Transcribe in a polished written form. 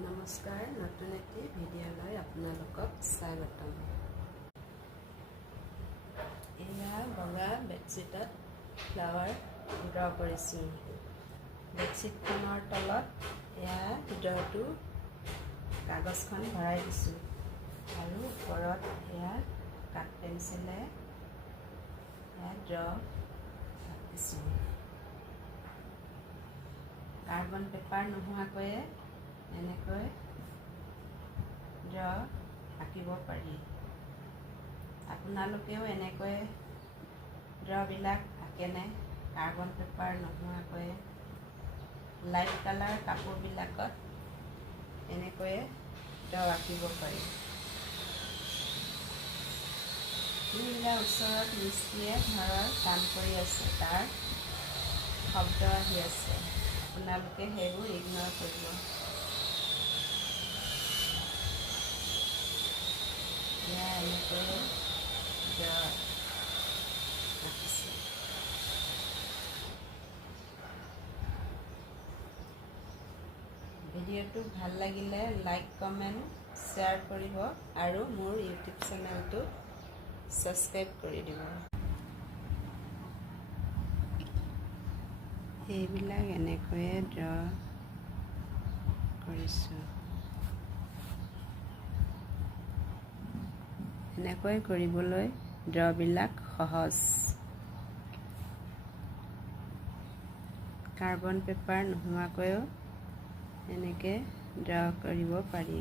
নমস্কাৰ, নতুন এটি ভিডিঅ'লৈ আপোনালোকক স্বাগতম। এয়া বগা বেডশ্বীটত ফ্লাৱাৰ ড্ৰ কৰিছোঁ। বেডশ্বীটখনৰ তলত এয়া ড্ৰটো কাগজখন ভৰাই দিছোঁ আৰু ওপৰত এয়া কাঠ পেঞ্চিলে এয়া ড্ৰ দিছোঁ। কাৰ্বন পেপাৰ নোহোৱাকৈয়ে এনেকৈ ড্ৰ আঁকিব পাৰি। আপোনালোকেও এনেকৈ ড্ৰবিলাক আঁকেনে? কাৰ্বন পেপাৰ নোহোৱাকৈ লাইট কালাৰ কাপোৰবিলাকত এনেকৈয়ে ড্ৰ আঁকিব পাৰি। এইবিলাক ওচৰত মিস্ত্ৰীয়ে ঘৰৰ কাম কৰি আছে, তাৰ শব্দ আহি আছে। আপোনালোকে সেইবোৰ ইগনৰ কৰিব। এয়া এনেকৈ ড্ৰ আঁকিছোঁ। ভিডিঅ'টো ভাল লাগিলে লাইক, কমেণ্ট, শ্বেয়াৰ কৰিব আৰু মোৰ ইউটিউব চেনেলটো ছাবস্ক্ৰাইব কৰি দিব। এইবিলাক এনেকৈয়ে ড্ৰ কৰিছোঁ। এনেকৈ কৰিবলৈ ড্ৰবিলাক সহজ। কাৰ্বন পেপাৰ নোহোৱাকৈও এনেকৈ ড্ৰ কৰিব পাৰি।